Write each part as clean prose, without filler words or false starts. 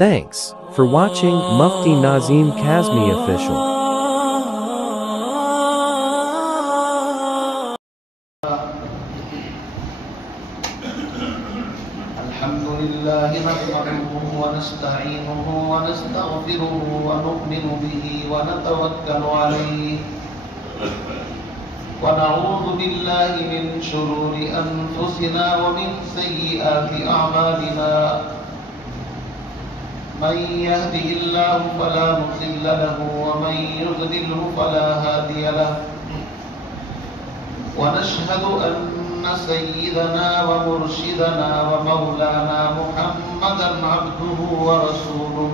Thanks for watching Mufti Nazim Kazmi Official. الحمدللہ نحمده ونستعینه ونستغفره ونؤمن به ونتوکل علیہ ونعوذ باللہ من شرور انفسنا ومن سیئات اعمالنا من يهده الله فلا مضل له ومن يضلل فلا هادي له ونشهد أن سيدنا ومرشدنا ومولانا محمدا عبده ورسوله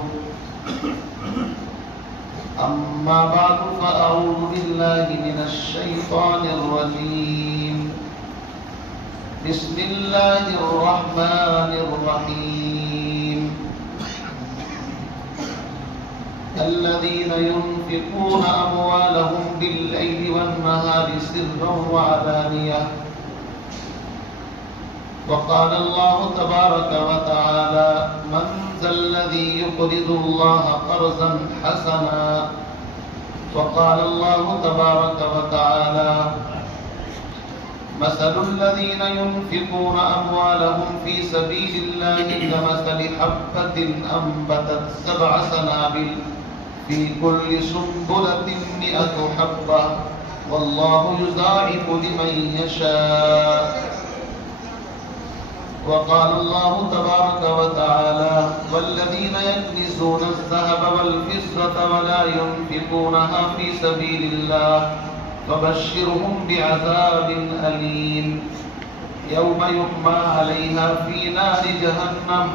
أما بعد فأعوذ بالله من الشيطان الرجيم بسم الله الرحمن الرحيم الذين ينفقون أموالهم بالليل والنهار سرا وعلانية وقال الله تبارك وتعالى من ذا الذي يقرض الله قرضا حسنا وقال الله تبارك وتعالى مثل الذين ينفقون أموالهم في سبيل الله كمثل حبة أنبتت 7 سنابل في كل سنبلة 100 حبة والله يضاعف لمن يشاء وقال الله تبارك وتعالى والذين يكنزون الذهب والفضة ولا ينفقونها في سبيل الله فبشرهم بعذاب أليم يوم يحمى عليها في نار جهنم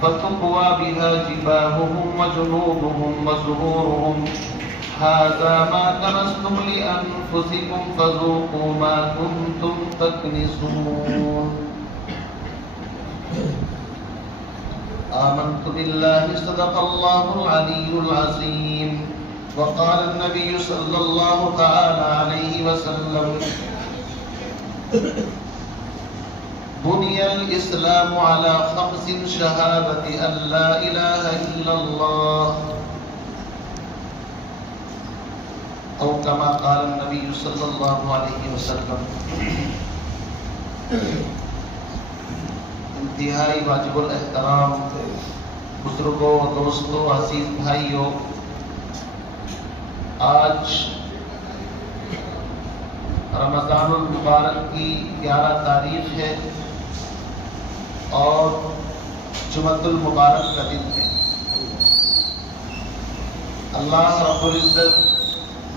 فتقوى بها جباههم وجنوبهم وظهورهم هذا ما كنزتم لأنفسكم فذوقوا ما كنتم تكنزون آمنت بالله صدق الله العلي العظيم وقال النبي صلى الله تعالى عليه وسلم بني الإسلام على 5 شهادة أن لا إله إلا الله أو كما قال النبي صلى الله عليه وسلم انتہائی واجب الاحترام بزرگوں دوستوں عزیز بھائیوں، آج رمضان المبارک کی 11 تاریخ ہے اور جمعۃ المبارک کا دن ہے۔ اللہ رب العزت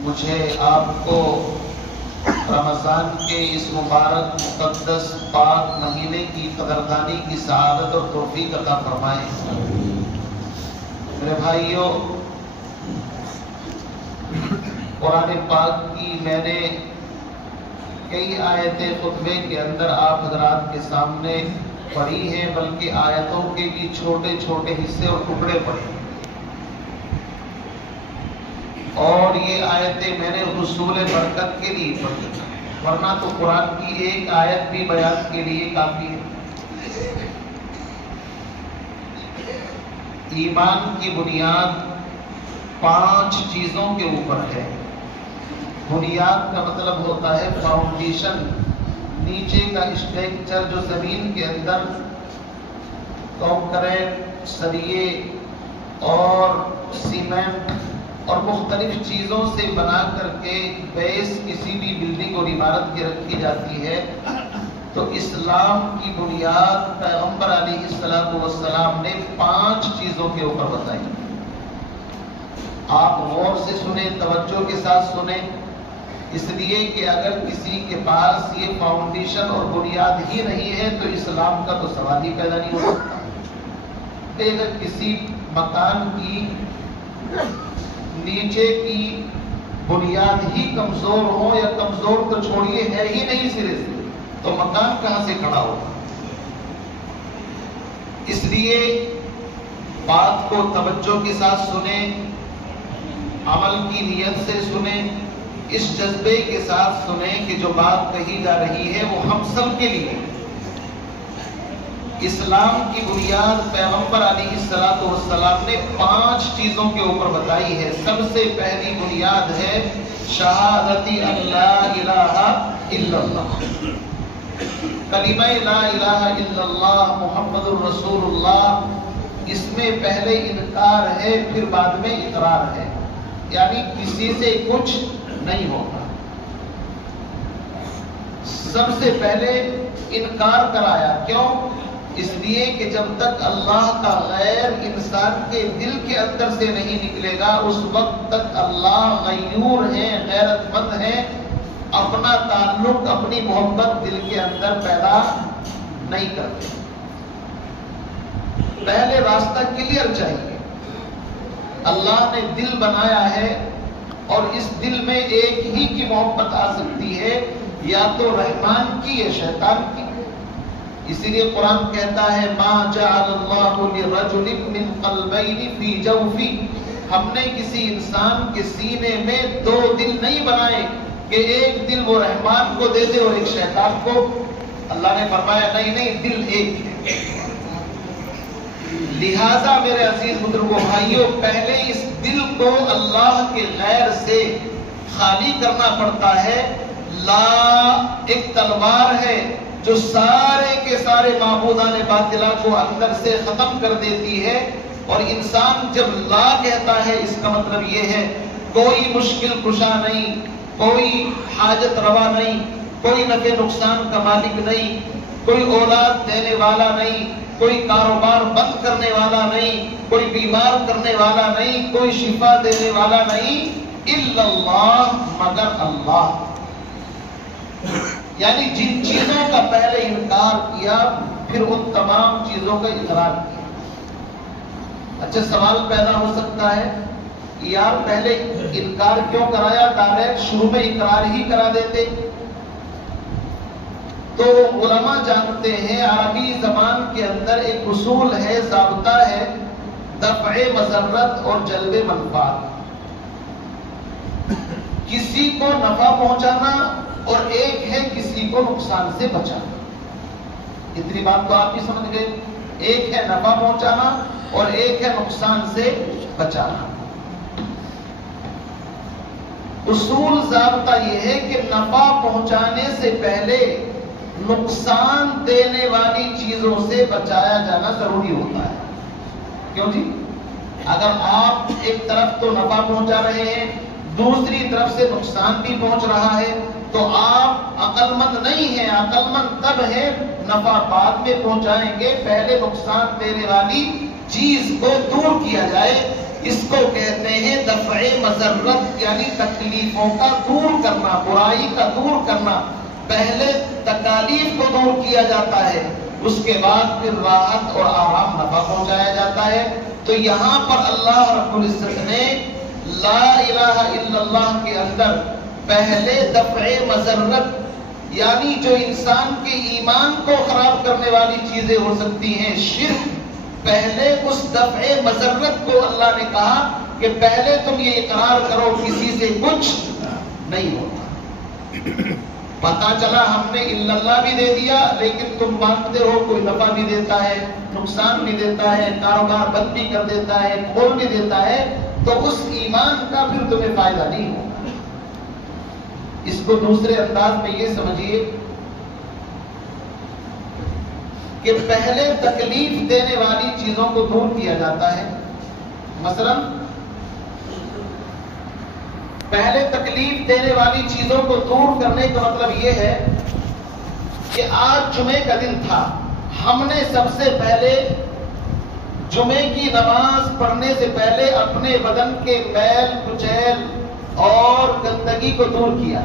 مجھے آپ کو رمضان کے اس مبارک مقدس پاک مہینے کی قدردانی کی سعادت اور توفیق عطا فرمائے۔ میرے بھائیوں، قرآن پاک کی میں نے کئی آیتیں خطبے کے اندر آپ حضرات کے سامنے پڑھی ہیں، بلکہ آیتوں کے بھی چھوٹے چھوٹے حصے اور ٹکڑے پڑھے، اور یہ آیتیں میں نے حصول برکت کے لیے پڑھی، ورنہ تو قرآن کی ایک آیت بھی بیان کے لیے کافی ہے۔ ایمان کی بنیاد 5 چیزوں کے اوپر ہے۔ بنیاد کا مطلب ہوتا ہے فاؤنڈیشن، نیچے کا اسٹرکچر جو زمین کے اندر کنکریٹ، سریے اور سیمنٹ اور مختلف چیزوں سے بنا کر کے بیس کسی بھی بلڈنگ اور عمارت کی رکھی جاتی ہے، تو اسلام کی بنیاد پیغمبر علیہ السلام نے 5 چیزوں کے اوپر بتائی۔ آپ غور سے سنیں، توجہ کے ساتھ سنیں، اس لیے کہ اگر کسی کے پاس یہ فاؤنڈیشن اور بنیاد ہی نہیں ہے تو اسلام کا تو سوال ہی پیدا نہیں ہو سکتا۔ اگر کسی مکان کی نیچے کی بنیاد ہی کمزور ہو، یا کمزور تو چھوڑیے ہے ہی نہیں سرے سے، تو مکان کہاں سے کھڑا ہوگا؟ اس لیے بات کو توجہ کے ساتھ سنیں، عمل کی نیت سے سنیں، اس جذبے کے ساتھ سنیں کہ جو بات کہی جا رہی ہے وہ ہم سب کے لیے۔ اسلام کی بنیاد پیغمبر علیہ الصلوۃ والسلام نے 5 چیزوں کے اوپر بتائی ہے. سب سے پہلی بنیاد ہے شہادتی اللہ الہ الا اللہ، کلمہ لا الہ الا اللہ محمد الرسول اللہ. اس میں پہلے انکار ہے، پھر بعد میں اقرار ہے، یعنی کسی سے کچھ نہیں ہوتا. سب سے پہلے انکار کرایا، کیوں؟ اس لیے کہ جب تک اللہ کا غیر انسان کے دل کے اندر سے نہیں نکلے گا اس وقت تک اللہ غیور ہیں، غیرت مند ہیں، اپنا تعلق اپنی محبت دل کے اندر پیدا نہیں کرتے. پہلے راستہ کلیئر چاہیے. اللہ نے دل بنایا ہے اور اس دل میں ایک ہی کی محبت آ سکتی ہے، یا تو رحمان کی یا شیطان کی. اسی لیے قرآن کہتا ہے ما جعل اللہ لرجل من قلبین فی جوفی، ہم نے کسی انسان کے سینے میں 2 دل نہیں بنائے کہ ایک دل وہ رحمان کو دے دے اور ایک شیطان کو. اللہ نے فرمایا نہیں، دل ایک ہے. لہذا میرے عزیز بزرگوں بھائیوں، پہلے اس دل کو اللہ کے غیر سے خالی کرنا پڑتا ہے. لا ایک تلوار ہے جو سارے کے سارے معبودان باطلہ کو اندر سے ختم کر دیتی ہے. اور انسان جب لا کہتا ہے اس کا مطلب یہ ہے کوئی مشکل کشا نہیں، کوئی حاجت روا نہیں، کوئی نفع نقصان کا مالک نہیں، کوئی اولاد دینے والا نہیں، کوئی کاروبار بند کرنے والا نہیں، کوئی بیمار کرنے والا نہیں، کوئی شفا دینے والا نہیں، الا اللہ، مگر اللہ. یعنی جن چیزوں کا پہلے انکار کیا پھر ان تمام چیزوں کا اقرار کیا. اچھا سوال پیدا ہو سکتا ہے یار پہلے انکار کیوں کرایا، ڈائریکٹ شروع میں اقرار ہی کرا دیتے. تو علماء جانتے ہیں عربی زبان کے اندر ایک اصول ہے، ضابطہ ہے، دفع مضرت اور جلب منفعت. کسی کو نفع پہنچانا اور ایک ہے کسی کو نقصان سے بچانا. اتنی بات تو آپ بھی سمجھ گئے. ایک ہے نفع پہنچانا اور ایک ہے نقصان سے بچانا. اصول ضابطہ یہ ہے کہ نفع پہنچانے سے پہلے نقصان دینے والی چیزوں سے بچایا جانا ضروری ہوتا ہے. کیوں جی؟ اگر آپ ایک طرف تو نفع پہنچا رہے ہیں، دوسری طرف سے نقصان بھی پہنچ رہا ہے، تو آپ عقل مند نہیں ہیں. عقل مند تب ہے نفع بعد میں پہنچائیں گے، پہلے نقصان دینے والی چیز کو دور کیا جائے. اس کو کہتے ہیں دفع مضرت، یعنی تکلیفوں کا دور کرنا، برائی کا دور کرنا. پہلے تکالیف کو دور کیا جاتا ہے، اس کے بعد پھر راحت اور آرام نفع پہنچایا جاتا ہے. تو یہاں پر اللہ رب العزت نے لا الہ الا اللہ کے اندر پہلے دفع مضرت، یعنی جو انسان کے ایمان کو خراب کرنے والی چیزیں ہو سکتی ہیں، شرک، پہلے اس دفع مضرت کو اللہ نے کہا کہ پہلے تم یہ اقرار کرو کسی سے کچھ نہیں ہوتا. پتا چلا ہم نے الا اللہ بھی دے دیا، لیکن تم مانگتے ہو کوئی نفع بھی دیتا ہے، نقصان بھی دیتا ہے، کاروبار بند بھی کر دیتا ہے، کھول بھی دیتا ہے، تو اس ایمان کا پھر تمہیں فائدہ نہیں ہوگا. اس کو دوسرے انداز میں یہ سمجھیے کہ پہلے تکلیف دینے والی چیزوں کو دور کیا جاتا ہے. مثلا پہلے تکلیف دینے والی چیزوں کو دور کرنے کا مطلب یہ ہے کہ آج جمعے کا دن تھا، ہم نے سب سے پہلے جمعے کی نماز پڑھنے سے پہلے اپنے بدن کے میل کچیل اور گندگی کو دور کیا.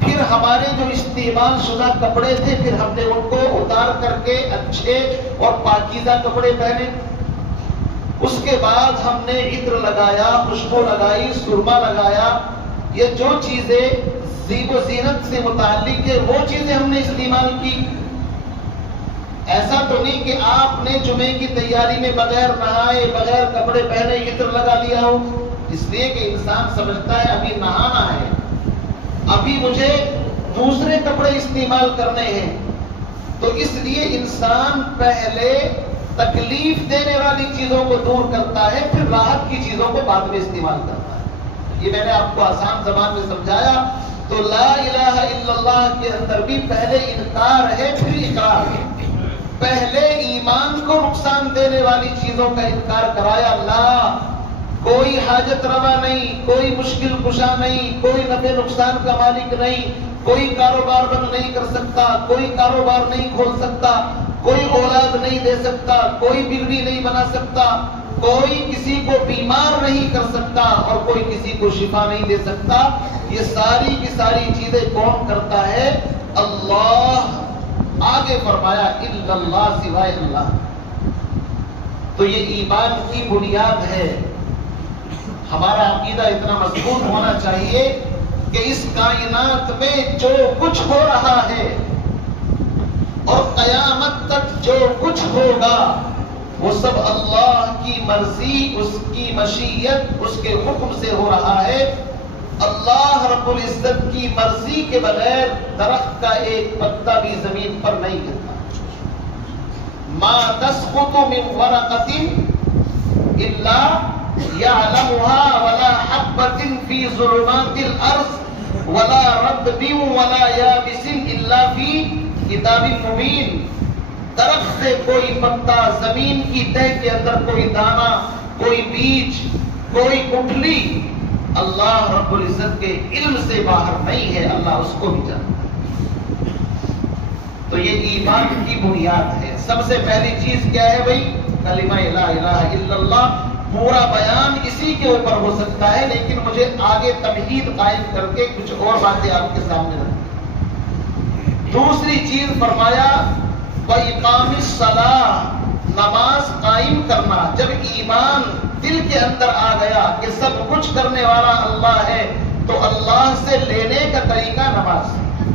پھر ہمارے جو استعمال شدہ کپڑے تھے پھر ہم نے ان کو اتار کر کے اچھے اور پاکیزہ کپڑے پہنے. اس کے بعد ہم نے عطر لگایا، خوشبو لگائی، سرما لگایا. یہ جو چیزیں زیب و زینت سے متعلق ہے وہ چیزیں ہم نے استعمال کی. ایسا تو نہیں کہ آپ نے جمعے کی تیاری میں بغیر نہائے بغیر کپڑے پہنے عطر لگا لیا ہو. اس لیے کہ انسان سمجھتا ہے ابھی نہانا ہے، ابھی مجھے دوسرے کپڑے استعمال کرنے ہیں. تو اس لیے انسان پہلے تکلیف دینے والی چیزوں کو دور کرتا ہے، پھر راحت کی چیزوں کو بعد میں استعمال کرتا ہے۔ یہ میں نے آپ کو آسان زبان میں سمجھایا۔ تو لا الہ الا اللہ کے اندر بھی پہلے انکار ہے، پھر اقرار ہے۔ پہلے ایمان کو نقصان دینے والی چیزوں کا انکار کرایا، لا کوئی حاجت روا نہیں، کوئی مشکل کشا نہیں، کوئی نفع نقصان کا مالک نہیں، کوئی کاروبار بند نہیں کر سکتا، کوئی کاروبار نہیں کھول سکتا، کوئی اولاد نہیں دے سکتا، کوئی بیوی نہیں بنا سکتا، کوئی کسی کو بیمار نہیں کر سکتا اور کوئی کسی کو شفا نہیں دے سکتا۔ یہ ساری کی ساری چیزیں کون کرتا ہے؟ اللہ۔ آگے فرمایا الا اللہ، سوائے اللہ۔ تو یہ ایمان کی بنیاد ہے۔ ہمارا عقیدہ اتنا مضبوط ہونا چاہیے کہ اس کائنات میں جو کچھ ہو رہا ہے اور قیامت تک جو کچھ ہوگا وہ سب اللہ کی مرضی، اس کی مشیت، اس کے حکم سے ہو رہا ہے۔ اللہ رب العزت کی مرضی کے بغیر درخت کا ایک پتا بھی زمین پر نہیں گرتا۔ ما تسقط من ورقۃ الا يعلمها ولا حبۃ في ظلمات الارض ولا رطب ولا يابس الا في کتاب مبین۔ درخت سے کوئی پتا، زمین کی تہ کے اندر کوئی دانہ، کوئی بیج، کوئی گٹھلی اللہ رب العزت کے علم سے باہر نہیں ہے، اللہ اس کو بھی جانتا ہے۔ تو یہ ایمان کی بنیاد ہے۔ سب سے پہلی چیز کیا ہے بھائی؟ کلمہ لا الہ الا اللہ۔ پورا بیان اسی کے اوپر ہو سکتا ہے، لیکن مجھے آگے تمہید قائم کر کے کچھ اور باتیں آپ کے سامنے رکھیں۔ دوسری چیز فرمایا وَإِقَامِ الصَّلَاةِ، نماز قائم کرنا۔ جب ایمان دل کے اندر آ گیا کہ سب کچھ کرنے والا اللہ ہے، تو اللہ سے لینے کا طریقہ نماز ہے۔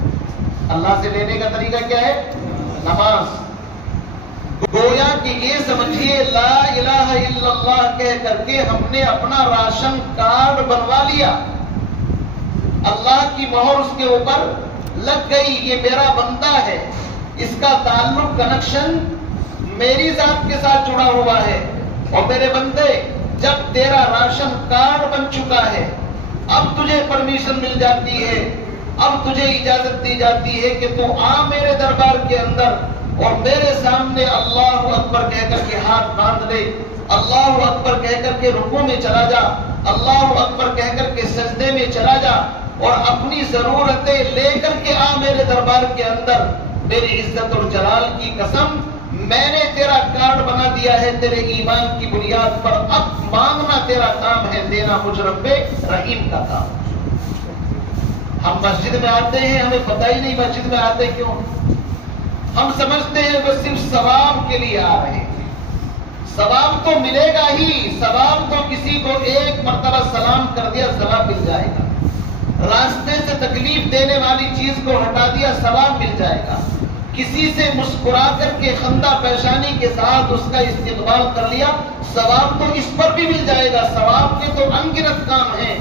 اللہ سے لینے کا طریقہ کیا ہے؟ نماز۔ گویا کہ یہ سمجھیے لا الہ الا اللہ کہہ کر کے ہم نے اپنا راشن کارڈ بنوا لیا، اللہ کی مہر اس کے اوپر لگ گئی، یہ میرا بندہ ہے، اس کا تعلق، کنیکشن میری ذات کے ساتھ جڑا ہوا ہے۔ اور میرے بندے، جب تیرا راشن کارڈ بن چکا ہے، اب تجھے پرمیشن مل جاتی ہے، اب تجھے اجازت دی جاتی ہے کہ تو آ میرے دربار کے اندر اور میرے سامنے اللہ اکبر کہہ کر کے ہاتھ باندھ لے، اللہ اکبر کہہ کر کے رکوع میں چلا جا، اللہ اکبر کہہ کر کے سجدے میں چلا جا، اور اپنی ضرورتیں لے کر کے آ میرے دربار کے اندر۔ میری عزت اور جلال کی قسم، میں نے تیرا کارڈ بنا دیا ہے تیرے ایمان کی بنیاد پر، اب مانگنا تیرا کام ہے، دینا مجھ رب رحیم کا کام۔ ہم مسجد میں آتے ہیں، ہمیں پتہ ہی نہیں مسجد میں آتے کیوں۔ ہم سمجھتے ہیں وہ صرف ثواب کے لیے آ رہے ہیں۔ ثواب تو ملے گا ہی، ثواب تو کسی کو ایک مرتبہ سلام کر دیا ثواب مل جائے گا، راستے سے تکلیف دینے والی چیز کو ہٹا دیا ثواب مل جائے گا، کسی سے مسکرا کر کے خندہ پیشانی کے ساتھ اس کا استقبال کر لیا ثواب تو اس پر بھی مل جائے گا۔ ثواب کے تو انگنت کام ہیں،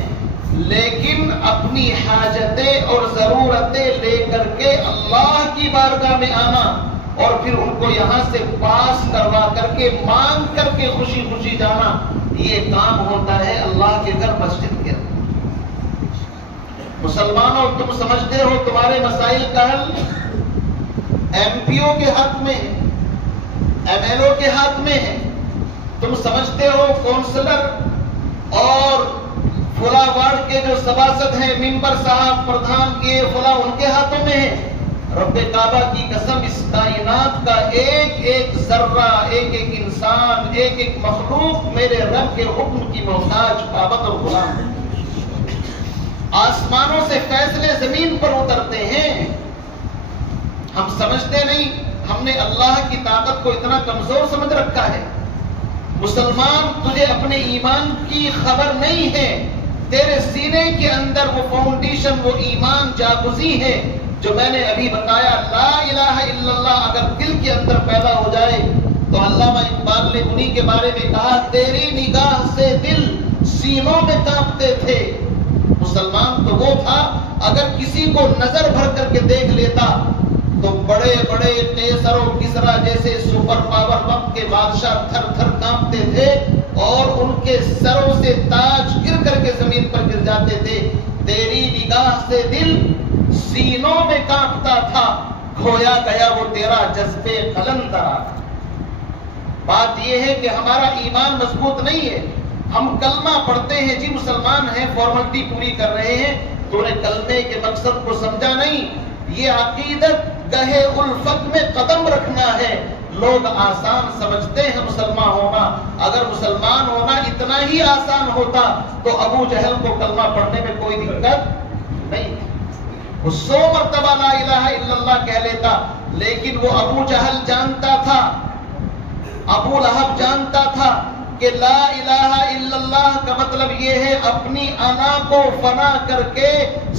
لیکن اپنی حاجتیں اور ضرورتیں لے کر کے اللہ کی بارگاہ میں آنا اور پھر ان کو یہاں سے پاس کروا کر کے مانگ کر کے خوشی خوشی جانا، یہ کام ہوتا ہے اللہ کے گھر مسجد کے اندر۔ مسلمانوں، تم سمجھتے ہو تمہارے مسائل کا حل ایم پی او کے ہاتھ میں ہے، ایم ایل او کے ہاتھ میں ہے، تم سمجھتے ہو کونسلر اور فلاں وارڈ کے جو سباسد ہیں، ممبر صاحب، پردھان کے فلاں، ان کے ہاتھوں میں ہے۔ رب کعبہ کی قسم، اس کائنات کا ایک ایک ذرہ، ایک ایک انسان، ایک ایک مخلوق میرے رب کے حکم کی محتاج، پابند اور غلام ہے۔ آسمانوں سے فیصلے زمین پر اترتے ہیں، ہم سمجھتے نہیں، ہم نے اللہ کی طاقت کو اتنا کمزور سمجھ رکھا ہے۔ مسلمان، تجھے اپنے ایمان کی خبر نہیں ہے، تیرے سینے کے اندر وہ فاؤنڈیشن، وہ ایمان جاگزی ہے جو میں نے ابھی بتایا۔ لا الہ الا اللہ اگر دل کے اندر پیدا ہو جائے تو علامہ اقبال نے انہی کے بارے میں کہا، تیری نگاہ سے دل سینوں میں کانپتے تھے۔ مسلمان تو وہ تھا اگر کسی کو نظر بھر کر کے دیکھ لیتا تو بڑے بڑے قیصر و کسرا جیسے سپر پاور وقت کے بادشاہ تھر تھر کانپتے تھے اور ان کے سروں سے تاج گر کر کے زمین پر گر جاتے تھے. تیری نگاہ سے دل سینوں میں کانپتا تھا، کھویا گیا وہ تیرا جذبے قلندرا. بات یہ ہے کہ ہمارا ایمان مضبوط نہیں ہے. ہم کلمہ پڑھتے ہیں، جی مسلمان ہیں، فارملٹی پوری کر رہے ہیں، تو نے کلمے کے مقصد کو سمجھا نہیں. یہ عقیدت گہے الفت میں قدم رکھنا ہے. لوگ آسان سمجھتے ہیں مسلمان ہونا. اگر مسلمان ہونا اتنا ہی آسان ہوتا تو ابو جہل کو کلمہ پڑھنے میں کوئی دقت نہیں تھی. وہ 100 مرتبہ لا الہ الا اللہ کہہ لیتا، لیکن وہ ابو جہل جانتا تھا، ابو لہب جانتا تھا کہ لا الہ الا اللہ کا مطلب یہ ہے اپنی انا کو فنا کر کے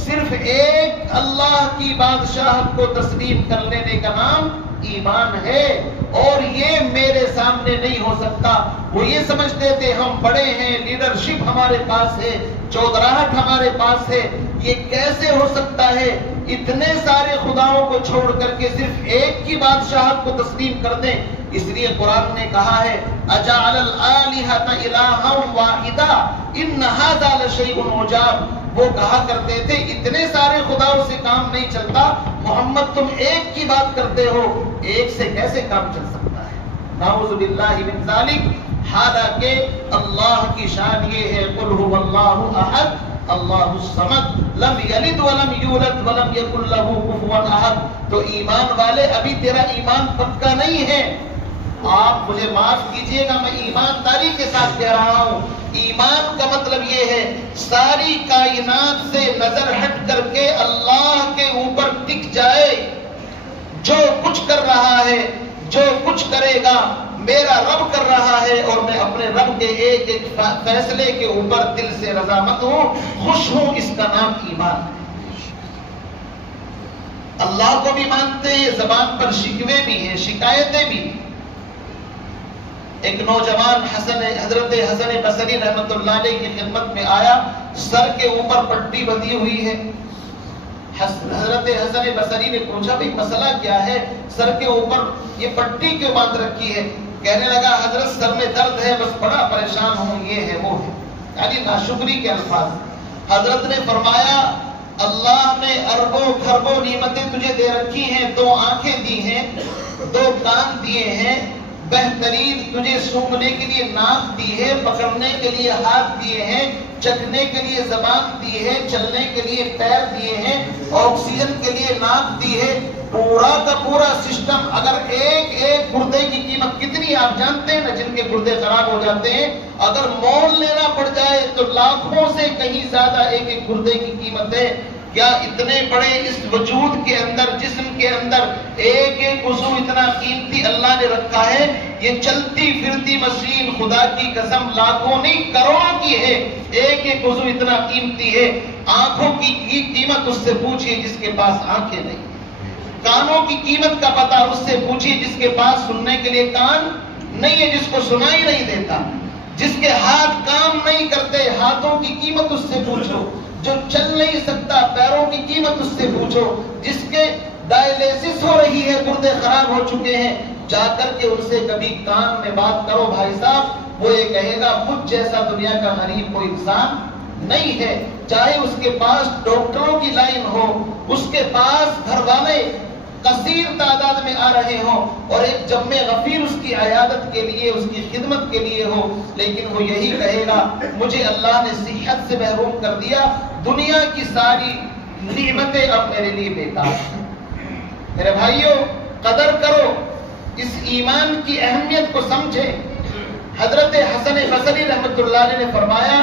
صرف ایک اللہ کی بادشاہت کو تسلیم کر لینے کا نام ایمان ہے، اور یہ میرے سامنے نہیں ہو سکتا. وہ یہ سمجھتے تھے ہم بڑے ہیں، لیڈرشپ ہمارے پاس ہے، چودراہٹ ہمارے پاس ہے، یہ کیسے ہو سکتا ہے اتنے سارے خداؤں کو چھوڑ کر کے صرف ایک کی بادشاہت کو تسلیم کر دیں. اس لیے قرآن نے کہا ہے اجعل الآلہۃ الہا واحدا ان ھذا لشیء عجاب. وہ کہا کرتے تھے اتنے سارے خداؤں سے کام نہیں چلتا، محمد تم ایک کی بات کرتے ہو، ایک سے کیسے کام چل سکتا ہے؟ نعوذ باللہ من ذالک. حالانکہ اللہ کی شان یہ ہے قل ھو اللہ احد اللہ الصمد لم یلد ولم یولد ولم یکن لہ کفوا احد. تو ایمان والے ابھی تیرا ایمان پکا نہیں ہے. آپ مجھے معاف کیجئے گا، میں ایمانداری کے ساتھ کہہ رہا ہوں. ایمان کا مطلب یہ ہے ساری کائنات سے نظر ہٹ کر کے اللہ کے اوپر ٹک جائے. جو کچھ کر رہا ہے، جو کچھ کرے گا میرا رب کر رہا ہے، اور میں اپنے رب کے ایک ایک فیصلے کے اوپر دل سے رضامند ہوں، خوش ہوں. اس کا نام ایمان ہے. اللہ کو بھی مانتے ہیں، زبان پر شکوے بھی ہیں، شکایتیں بھی. ایک نوجوان حضرت حسن بصری رحمت اللہ علیہ کی خدمت میں آیا، سر کے اوپر پٹی بندھی ہوئی ہے. حضرت حسن بصری نے پوچھا بھئی مسئلہ کیا ہے، سر کے اوپر یہ پٹی کیوں باندھ رکھی ہے؟ کہنے لگا حضرت سر میں درد ہے، بس بڑا پریشان ہوں، یہ ہے وہ ہے، یعنی ناشکری کے الفاظ. حضرت نے فرمایا اللہ نے اربوں خربوں نعمتیں تجھے دے رکھی ہیں، 2 آنکھیں دی ہیں، 2 کان دیے ہیں، بہترین تجھے سونگھنے کے لیے ناک دی ہے، پکڑنے کے لیے ہاتھ دیے ہیں، چکھنے کے لیے زبان دی ہے، چلنے کے لیے پیر دیے ہیں، آکسیجن کے لیے ناک دی ہے. پورا کا پورا سسٹم. اگر ایک ایک گردے کی قیمت کتنی آپ جانتے ہیں نا، جن کے گردے خراب ہو جاتے ہیں، اگر مول لینا پڑ جائے تو لاکھوں سے کہیں زیادہ ایک ایک گردے کی قیمت ہے. کیا اتنے بڑے اس وجود کے اندر، جسم کے اندر ایک ایک عضو اتنا قیمتی اللہ نے رکھا ہے؟ یہ چلتی پھرتی مشین خدا کی قسم لاکھوں نہیں کروڑوں کی ہے. ایک ایک عضو اتنا قیمتی ہے. آنکھوں کی قیمت اس سے پوچھئے جس کے پاس آنکھیں نہیں. کانوں کی قیمت کا پتہ اس سے پوچھئے جس کے پاس سننے کے لیے کان نہیں ہے، جس کو سنائی نہیں دیتا. جس کے ہاتھ کام نہیں کرتے، ہاتھوں کی قیمت اس سے پوچھو. جو چل نہیں سکتا، پیروں کی قیمت اس سے پوچھو. جس کے ڈائلیسس ہو رہی ہے، گردے خراب ہو چکے ہیں، جا کر کے ان سے کبھی کان میں بات کرو بھائی صاحب، وہ یہ کہے گا مجھ جیسا دنیا کا غریب کوئی انسان نہیں ہے. چاہے اس کے پاس ڈاکٹروں کی لائن ہو، اس کے پاس گھر والے کثیر تعداد میں آ رہے ہوں، اور ایک جم غفیر اس کی عیادت کے لیے، اس کی خدمت کے لیے ہو، لیکن وہ یہی کہے گا مجھے اللہ نے صحت سے محروم کر دیا، دنیا کی ساری نعمتیں اب میرے لیے بیکار ہیں. میرے بھائیوں، قدر کرو، اس ایمان کی اہمیت کو سمجھے. حضرت حسن بصری رحمت اللہ علیہ نے فرمایا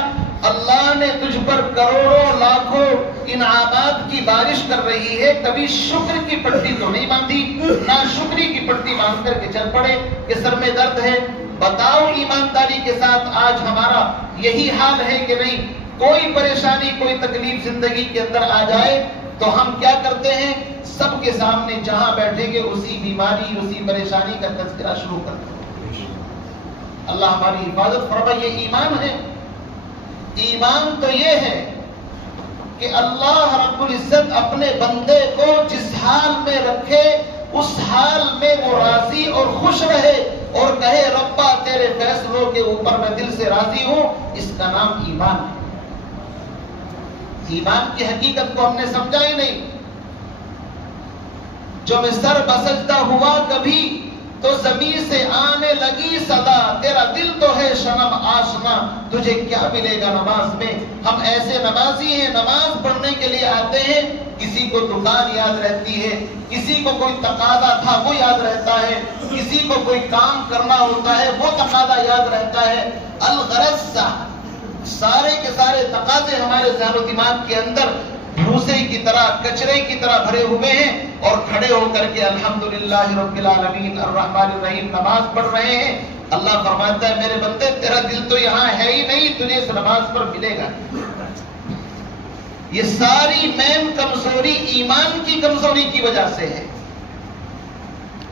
اللہ نے تجھ پر کروڑوں لاکھوں انعامات کی بارش کر رہی ہے، کبھی شکر کی پٹی تو نہیں باندھی، نہ شکری کی پٹی باندھ کر کے چل پڑے کہ سر میں درد ہے. بتاؤ ایمانداری کے ساتھ آج ہمارا یہی حال ہے کہ نہیں؟ کوئی پریشانی، کوئی تکلیف زندگی کے اندر آ جائے تو ہم کیا کرتے ہیں؟ سب کے سامنے جہاں بیٹھیں گے اسی بیماری، اسی پریشانی کا تذکرہ شروع کرتے ہیں. اللہ ہماری حفاظت فرمائے. یہ ایمان ہے. ایمان تو یہ ہے کہ کہ اللہ رب العزت اپنے بندے کو جس حال میں رکھے اس حال میں وہ راضی اور خوش رہے اور کہے ربا تیرے فیصلوں کے اوپر میں دل سے راضی ہوں، اس کا نام ایمان ہے۔ ایمان کی حقیقت کو ہم نے سمجھا ہی نہیں۔ جو میں سر بسجدہ ہوا کبھی تو زمین سے آنے لگی صدا، تیرا دل تو ہے شنم آشنا، تجھے کیا ملے گا نماز میں۔ ہم ایسے نمازی ہیں، نماز پڑھنے کے لیے آتے ہیں، کسی کو دکان یاد رہتی ہے، کسی کو کوئی تقاضا تھا وہ یاد رہتا ہے، کسی کو کوئی کام کرنا ہوتا ہے وہ تقاضا یاد رہتا ہے۔ الغرض سارے کے سارے تقاضے ہمارے ذہن و دماغ کے اندر بھوسے کی طرح، کچرے کی طرح بھرے ہوئے ہیں، اور کھڑے ہو کر کے الحمدللہ رب العالمین الرحمن الرحیم نماز پڑھ رہے ہیں۔ اللہ فرماتا ہے میرے بندے تیرا دل تو یہاں ہے ہی نہیں، تجھے اس نماز پر ملے گا۔ یہ ساری مین کمزوری ایمان کی کمزوری کی وجہ سے ہے۔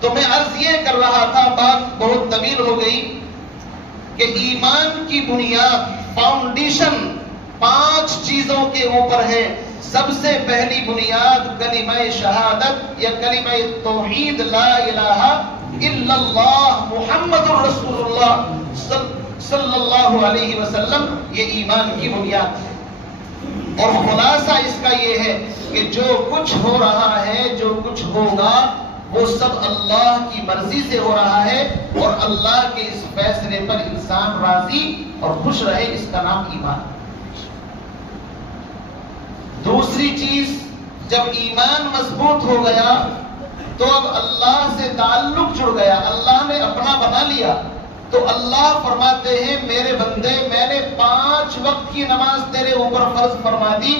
تو میں عرض یہ کر رہا تھا، بات بہت طویل ہو گئی، کہ ایمان کی بنیاد، فاؤنڈیشن 5 چیزوں کے اوپر ہے۔ سب سے پہلی بنیاد کلمہ شہادت یا کلمہ توحید، لا الہ الا اللہ محمد رسول اللہ صلی اللہ علیہ وسلم، یہ ایمان کی بنیاد ہے۔ اور خلاصہ اس کا یہ ہے کہ جو کچھ ہو رہا ہے، جو کچھ ہوگا، وہ سب اللہ کی مرضی سے ہو رہا ہے، اور اللہ کے اس فیصلے پر انسان راضی اور خوش رہے، اس کا نام ایمان۔ دوسری چیز، جب ایمان مضبوط ہو گیا تو اب اللہ سے تعلق جڑ گیا، اللہ نے اپنا بنا لیا، تو اللہ فرماتے ہیں میرے بندے میں نے 5 وقت کی نماز تیرے اوپر فرض فرما دی،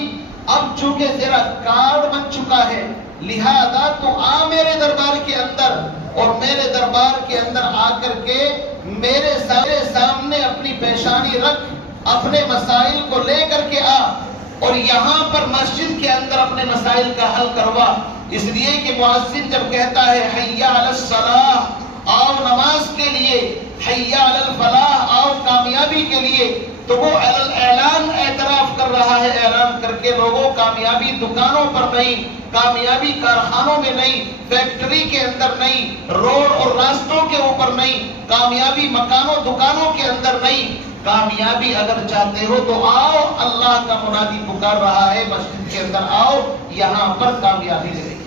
اب چونکہ تیرا کارڈ بن چکا ہے، لہذا تو آ میرے دربار کے اندر، اور میرے دربار کے اندر آ کر کے میرے سامنے اپنی پیشانی رکھ، اپنے مسائل کو لے کر کے آ، اور یہاں پر مسجد کے اندر اپنے مسائل کا حل کروا۔ اس لیے کہ مؤذن جب کہتا ہے حی علی الصلاۃ، آؤ نماز کے لیے، حی علی الفلاح، آؤ کامیابی کے لیے، تو وہ اعلان اعتراف کر رہا ہے، اعلان کر کے لوگوں کامیابی دکانوں پر نہیں، کامیابی کارخانوں میں نہیں، فیکٹری کے اندر نہیں، روڈ اور راستوں کے اوپر نہیں، کامیابی مکانوں دکانوں کے اندر نہیں، کامیابی اگر چاہتے ہو تو آؤ، اللہ کا منادی پکار رہا ہے، مسجد کے اندر آؤ، یہاں پر کامیابی ملے گی۔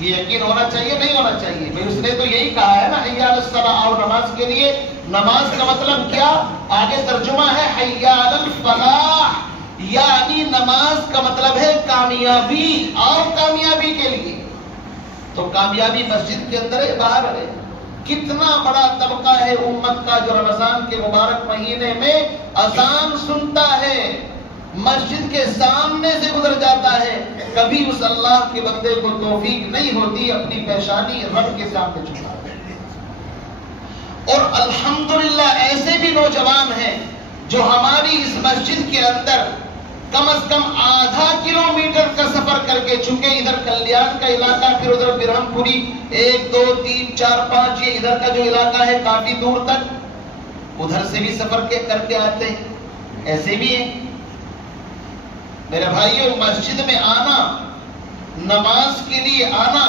یہ یقین ہونا چاہیے، نہیں ہونا چاہیے؟ بھائی اس نے تو یہی کہا ہے نا، حی علی الصلاۃ، آؤ نماز کے لیے۔ نماز کا مطلب کیا؟ آگے ترجمہ ہے حی علی الفلاح، یعنی نماز کا مطلب ہے کامیابی، آؤ کامیابی کے لیے۔ تو کامیابی مسجد کے اندر ہے، باہر ہے؟ کتنا بڑا طبقہ ہے امت کا جو رمضان کے مبارک مہینے میں اذان سنتا ہے، مسجد کے سامنے سے گزر جاتا ہے، کبھی اس اللہ کے بندے کو توفیق نہیں ہوتی اپنی پیشانی رب کے سامنے چھپا۔ اور الحمدللہ ایسے بھی نوجوان ہیں جو ہماری اس مسجد کے اندر کم از کم آدھا کلومیٹر کا سفر کر کے، چونکہ ادھر کلیان کا علاقہ، پھر ادھر برہم پوری 1 2 3 4 5، یہ ادھر کا جو علاقہ ہے کافی دور تک، ادھر سے بھی سفر کر کے آتے ہیں، ایسے بھی ہیں۔ میرے بھائیوں، مسجد میں آنا، نماز کے لیے آنا،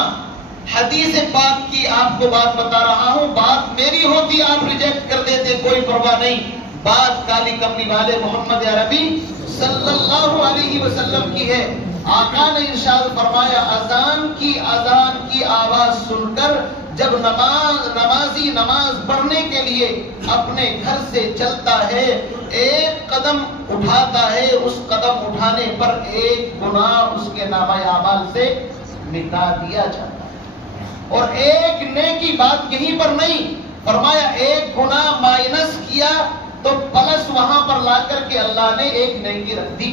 حدیث پاک کی آپ کو بات بتا رہا ہوں، بات میری ہوتی آپ ریجیکٹ کر دیتے، کوئی پرواہ نہیں، بات کالی کملی والے محمد عربی صلی اللہ علیہ وسلم کی ہے۔ آقا نے ارشاد فرمایا، اذان کی آواز سن کر جب نمازی نماز پڑھنے کے لیے اپنے گھر سے چلتا ہے، ایک قدم اٹھاتا ہے، اس قدم اٹھانے پر ایک گناہ اس کے نامہ اعمال سے مٹا دیا جاتا ہے۔ اور ایک نیکی، بات یہیں پر نہیں، فرمایا ایک گناہ مائنس کیا تو پلس وہاں پر لا کر کے اللہ نے ایک نیکی رکھ دی۔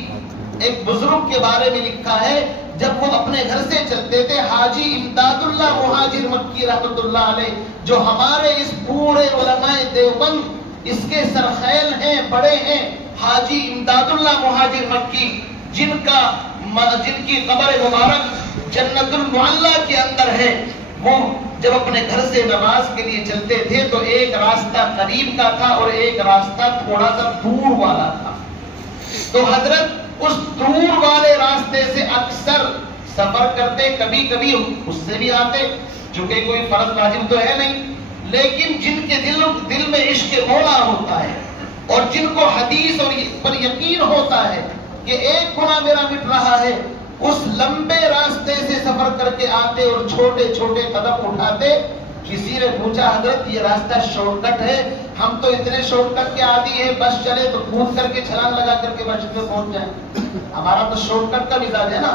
ایک بزرگ کے بارے میں لکھا ہے، جب وہ اپنے گھر سے چلتے تھے، حاجی امداد اللہ مہاجر مکی رحمۃ اللہ علیہ، جو ہمارے اس پورے علماء دیوبند اس کے سرخیل ہیں، بڑے ہیں، حاجی امداد اللہ مہاجر مکی، جن کی قبر مبارک جنت المعلا کے اندر ہے، وہ جب اپنے گھر سے نماز کے لیے چلتے تھے تو ایک راستہ قریب کا تھا اور ایک راستہ تھوڑا سا دور والا تھا۔ تو حضرت اس دور والے راستے سے اکثر سفر کرتے، کبھی کبھی اس سے بھی آتے، چونکہ کوئی فرض واجب تو ہے نہیں، لیکن جن کے دل میں عشق مولا ہوتا ہے اور جن کو حدیث پر یقین ہوتا ہے کہ ایک گناہ میرا مٹ رہا ہے، اس لمبے راستے سے سفر کر کے آتے اور چھوٹے چھوٹے قدم اٹھاتے۔ کسی نے پوچھا حضرت یہ راستہ شارٹ کٹ ہے؟ ہم تو اتنے شارٹ کٹ کے عادی ہیں، بس چلے تو کود کر کے چھلانگ لگا کر کے مسجد میں پہنچ جائیں۔ ہمارا تو شارٹ کٹ کا مزاج ہے نا،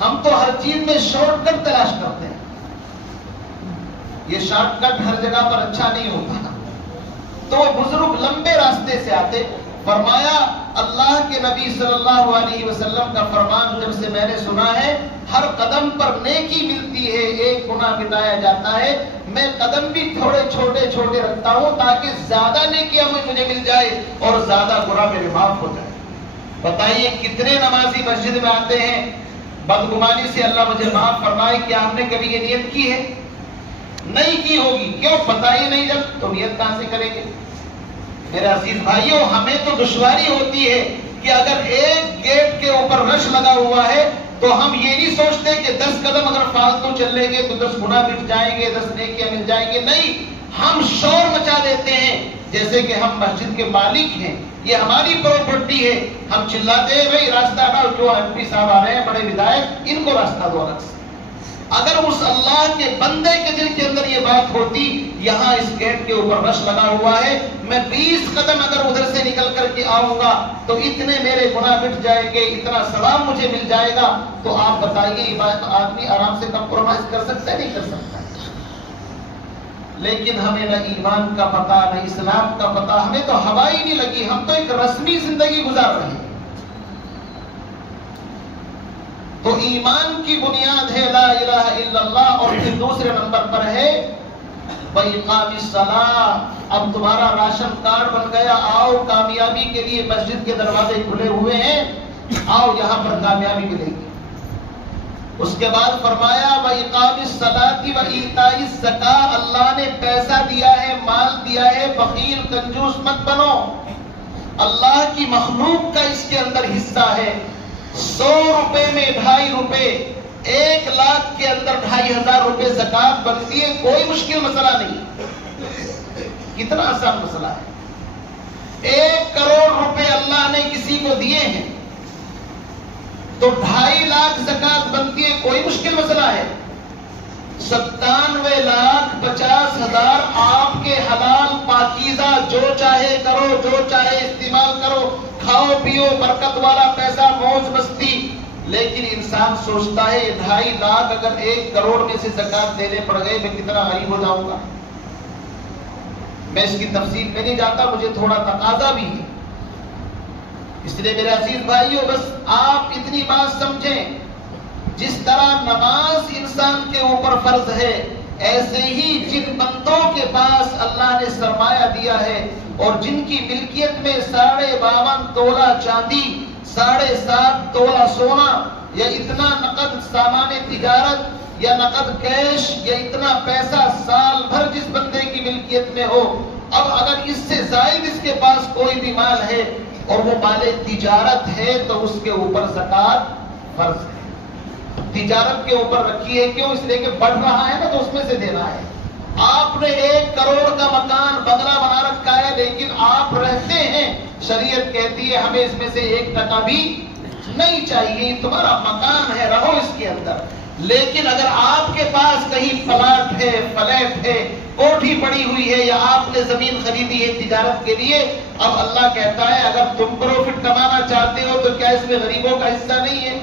ہم تو ہر چیز میں شارٹ کٹ تلاش کرتے ہیں۔ یہ شارٹ کٹ ہر جگہ پر اچھا نہیں ہوتا۔ تو وہ بزرگ لمبے راستے سے آتے۔ فرمایا اللہ کے نبی صلی اللہ علیہ وسلم کا فرمان جب سے میں نے سنا ہے، ہر قدم پر نیکی ملتی ہے، ایک گناہ مٹایا جاتا ہے، میں قدم بھی تھوڑے چھوٹے چھوٹے رکھتا ہوں تاکہ زیادہ نیکیاں مجھے مل جائے اور زیادہ گناہ میرے معاف ہو جائے۔ بتائیے کتنے نمازی مسجد میں آتے ہیں، بدگمانی سے اللہ مجھے معاف فرمائے، کیا ہم نے کبھی یہ نیت کی ہے؟ نہیں کی ہوگی۔ کیوں؟ پتہ ہی نہیں، جب تو نیت کہاں سے کریں گے؟ میرے عزیز بھائیوں، ہمیں تو دشواری ہوتی ہے کہ اگر ایک گیٹ کے اوپر رش لگا ہوا ہے تو ہم یہ نہیں سوچتے کہ 10 قدم اگر فالتو چل لیں گے تو 10 گناہ مٹ جائیں گے، 10 نیکیاں مل جائیں گے۔ نہیں، ہم شور مچا دیتے ہیں جیسے کہ ہم مسجد کے مالک ہیں، یہ ہماری پراپرٹی ہے۔ ہم چلاتے ہیں بھائی راستہ ہٹاؤ، جو ایم پی صاحب آ رہے ہیں بڑے ودھائک، ان کو راستہ دو الگ سے۔ اگر اس اللہ کے بندے کے دل کے اندر یہ بات ہوتی، یہاں اس گیٹ کے اوپر رش لگا ہوا ہے، میں 20 قدم اگر ادھر سے نکل کر کے آؤں گا تو اتنے میرے گناہ مٹ جائیں گے، اتنا ثواب مجھے مل جائے گا، تو آپ بتائیے یہ بات آدمی آرام سے کمپرومائز کر سکتا ہے؟ نہیں کر سکتا۔ لیکن ہمیں نہ ایمان کا پتہ، نہ اسلام کا پتہ، ہمیں تو ہوا ہی نہیں لگی، ہم تو ایک رسمی زندگی گزار رہے ہیں۔ تو ایمان کی بنیاد ہے لا الہ الا اللہ، اور پھر دوسرے نمبر پر ہے وَإِقَامِ الصَّلَاةِ۔ اب تمہارا راشن کارڈ بن گیا، آؤ کامیابی کے لیے مسجد کے دروازے کھلے ہوئے ہیں، آؤ یہاں پر کامیابی ملے گی۔ اس کے بعد فرمایا وَإِقَامِ الصَّلَاةِ وَإِيتَاءِ الزَّكَاةِ، اللہ نے پیسہ دیا ہے، مال دیا ہے، بخیل کنجوس مت بنو۔ اللہ کی مخلوق کا اس کے اندر حصہ ہے۔ 100 روپے میں 2.5 روپے، 1 لاکھ کے اندر 2,500 روپے زکوٰۃ بنتی ہے، کوئی مشکل مسئلہ نہیں، کتنا آسان مسئلہ ہے۔ 1 کروڑ روپے اللہ نے کسی کو دیے ہیں تو 2.5 لاکھ زکوٰۃ بنتی ہے، کوئی مشکل مسئلہ ہے۔ 97,50,000 آپ کے حلال پاکیزہ، جو چاہے کرو، جو چاہے استعمال کرو، کھاؤ پیو، برکت والا پیسہ، موج مستی۔ لیکن انسان سوچتا ہے 2.5 لاکھ اگر 1 کروڑ میں سے زکوٰۃ دینے پڑ گئے، میں کتنا غریب ہو جاؤں گا۔ میں اس کی تفصیل میں نہیں جاتا، مجھے تھوڑا تقاضا بھی ہے، اس لیے میرے عزیز بھائیوں بس آپ اتنی بات سمجھیں، جس طرح نماز انسان کے اوپر فرض ہے، ایسے ہی جن بندوں کے پاس اللہ نے سرمایہ دیا ہے اور جن کی ملکیت میں 52.5 تولہ چاندی، 7.5 تولہ سونا، یا اتنا نقد سامان تجارت، یا نقد کیش، یا اتنا پیسہ سال بھر جس بندے کی ملکیت میں ہو، اب اگر اس سے زائد اس کے پاس کوئی بھی مال ہے اور وہ مال تجارت ہے تو اس کے اوپر زکوٰۃ فرض ہے۔ تجارت کے اوپر رکھی ہے، کیوں؟ اس لیے کہ بڑھ رہا ہے نا، تو اس میں سے دینا ہے۔ آپ نے 1 کروڑ کا مکان بنگلہ بنا رکھا ہے، لیکن آپ رہتے ہیں، شریعت کہتی ہے ہمیں اس میں سے 1% بھی نہیں چاہیے، تمہارا مکان ہے، رہو اس کے اندر۔ لیکن اگر آپ کے پاس کہیں پلاٹ ہے، فلیٹ ہے، کوٹھی پڑی ہوئی ہے، یا آپ نے زمین خریدی ہے تجارت کے لیے، اب اللہ کہتا ہے اگر تم پروفٹ کمانا چاہتے ہو تو کیا اس میں غریبوں کا حصہ نہیں ہے؟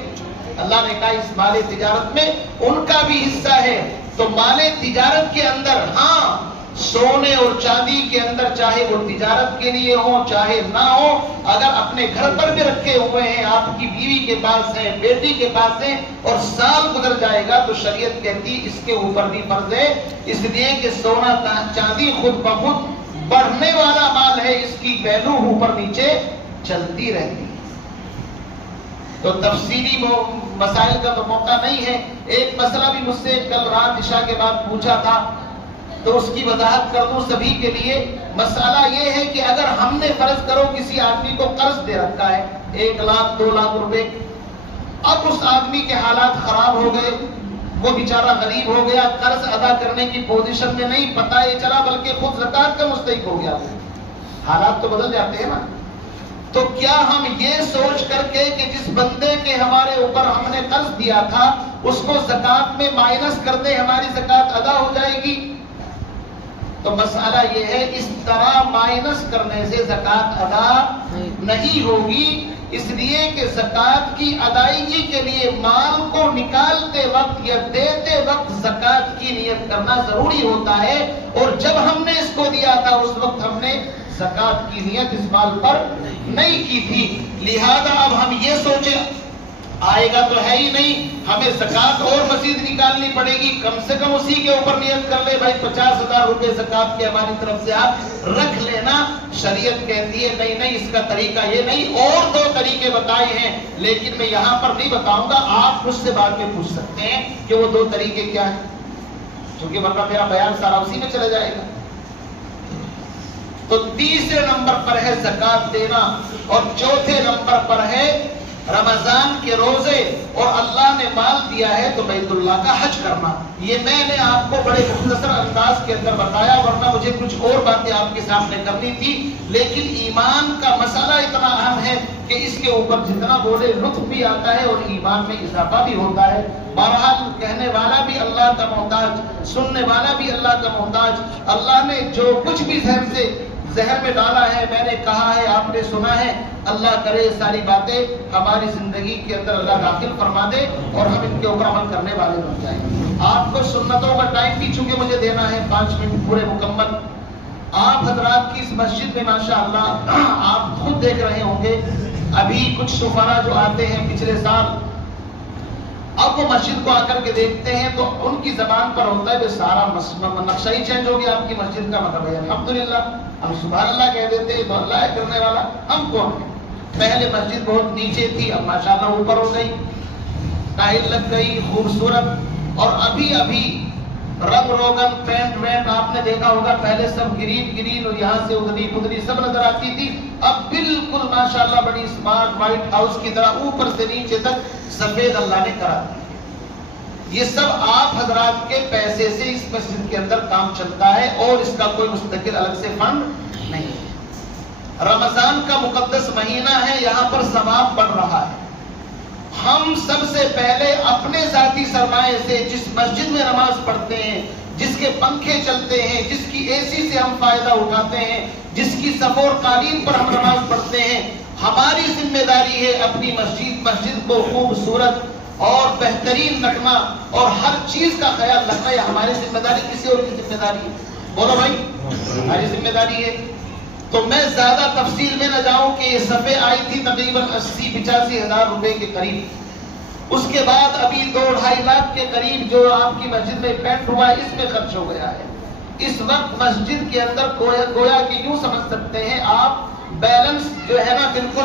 اللہ نے کہا اس مال تجارت میں ان کا بھی حصہ ہے۔ تو مال تجارت کے اندر، ہاں سونے اور چاندی کے اندر، چاہے وہ تجارت کے لیے ہو چاہے نہ ہو، اگر اپنے گھر پر بھی رکھے ہوئے ہیں، آپ کی بیوی کے پاس ہیں، بیٹی کے پاس ہیں، اور سال گزر جائے گا تو شریعت کہتی اس کے اوپر بھی فرض ہے، اس لیے کہ سونا چاندی خود بخود بڑھنے والا مال ہے، اس کی ویلو اوپر نیچے چلتی رہتی ہے۔ تو تفصیلی مسائل کا تو موقع نہیں ہے۔ ایک مسئلہ بھی مجھ سے کل رات عشاء کے بعد پوچھا تھا، تو اس کی وضاحت کر دوں سبھی کے لیے۔ مسئلہ یہ ہے کہ اگر ہم نے فرض کرو کسی آدمی کو قرض دے رکھا ہے 1 لاکھ 2 لاکھ روپے، اب اس آدمی کے حالات خراب ہو گئے، وہ بیچارہ غریب ہو گیا، قرض ادا کرنے کی پوزیشن میں نہیں، پتہ یہ چلا بلکہ خود زکات کا مستحق ہو گیا، حالات تو بدل جاتے ہیں نا۔ تو کیا ہم یہ سوچ کر کے کہ جس بندے کے ہمارے اوپر ہم نے قرض دیا تھا اس کو زکات میں مائنس کر دے ہماری زکات ادا ہو جائے گی؟ تو مسئلہ یہ ہے اس طرح مائنس کرنے سے زکات ادا نہیں ہوگی، اس لیے کہ زکات کی ادائیگی کے لیے مال کو نکالتے وقت یا دیتے وقت زکات کی نیت کرنا ضروری ہوتا ہے، اور جب ہم نے اس کو دیا تھا اس وقت ہم نے زکات کی نیت اس مال پر نہیں کی تھی، لہذا اب ہم یہ سوچے آئے گا تو ہے ہی نہیں، ہمیں زکات اور مزید نکالنی پڑے گی، کم سے کم اسی کے اوپر نیت کر لے بھائی 50,000 روپے زکات کے ہماری طرف سے آپ رکھ لینا۔ شریعت کہتی ہے نہیں نہیں، اس کا طریقہ یہ نہیں، اور 2 طریقے بتائے ہیں، لیکن میں یہاں پر نہیں بتاؤں گا، آپ مجھ سے بعد میں پوچھ سکتے ہیں کہ وہ 2 طریقے کیا ہیں، کیونکہ ورنہ میرا بیان سارا اسی میں چلا جائے گا۔ تو تیسرے نمبر پر ہے زکات دینا، اور چوتھے نمبر پر ہے رمضان کے روزے، اور اللہ نے مال دیا ہے تو بیت اللہ کا حج کرنا۔ یہ میں نے آپ کو بڑے مختصر انداز کے اندر بتایا، ورنہ مجھے کچھ اور باتیں آپ کے سامنے کرنی تھی، لیکن ایمان کا مسئلہ اتنا اہم ہے کہ اس کے اوپر جتنا بولے لطف بھی آتا ہے اور ایمان میں اضافہ بھی ہوتا ہے۔ بہرحال کہنے والا بھی اللہ کا محتاج، سننے والا بھی اللہ کا محتاج۔ اللہ نے جو کچھ بھی ذہن میں ڈالا ہے، میں نے کہا ہے، آپ نے سنا ہے، اللہ کرے ساری باتیں ہماری زندگی کے اندر اللہ داخل فرما دے اور ہم ان کے اوپر عمل کرنے والے بن جائیں۔ آپ کو سنتوں کا ٹائم بھی چونکہ مجھے دینا ہے 5 منٹ پورے مکمل۔ آپ حضرات کی اس مسجد میں ماشاءاللہ آپ خود دیکھ رہے ہوں گے، ابھی کچھ سفراء جو آتے ہیں پچھلے سال، اب وہ مسجد کو آ کر کے دیکھتے ہیں تو ان کی زبان پر ہوتا ہے کہ سارا نقشہ ہی چینج ہو گیا آپ کی مسجد کا، مطلب ہے الحمدللہ، ہم سبحان اللہ کہہ دیتے ہیں تو اللہ ہے کرنے والا، ہم کون ہیں؟ پہلے مسجد بہت نیچے تھی، اب ماشاءاللہ اوپر ہو گئی، ٹائل لگ گئی خوبصورت، اور ابھی رنگ روگن پینٹ وینٹ آپ نے دیکھا ہوگا، پہلے سب گرین اور یہاں سے ادھری سب نظر آتی تھی، اب بالکل ماشاءاللہ بڑی اسمارٹ وائٹ ہاؤس کی طرح اوپر سے نیچے تک سفید اللہ نے کرا دی۔ یہ سب آپ حضرات کے پیسے سے اس مسجد کے اندر کام چلتا ہے، اور اس کا کوئی مستقل الگ سے فنڈ نہیں۔ رمضان کا مقدس مہینہ ہے، یہاں پر ثواب بڑھ رہا ہے۔ ہم سب سے پہلے اپنے ذاتی سرمایے سے جس مسجد میں نماز پڑھتے ہیں، جس کے پنکھے چلتے ہیں، جس کی اے سی سے ہم فائدہ اٹھاتے ہیں، جس کی سفور قالین پر ہم نماز پڑھتے ہیں، ہماری ذمہ داری ہے اپنی مسجد کو خوبصورت اور بہترین رکھنا اور ہر چیز کا خیال رکھنا۔ یہ ہماری ذمہ داری، کسی اور کی ذمہ داری ہے؟ بولو بھائی، ہماری ذمہ داری ہے۔ تو میں زیادہ تفصیل میں نہ جاؤں کہ یہ صفحے آئی تھی تقریباً 80-85 ہزار روپے کے قریب، اس کے بعد ابھی 2-2.5 لاکھ کے قریب جو آپ کی مسجد میں پینٹ ہوا ہے اس میں خرچ ہو گیا ہے۔ اس وقت مسجد کے اندر گویا کہ یوں سمجھ سکتے ہیں آپ، بیلنس جو ہے نا بالکل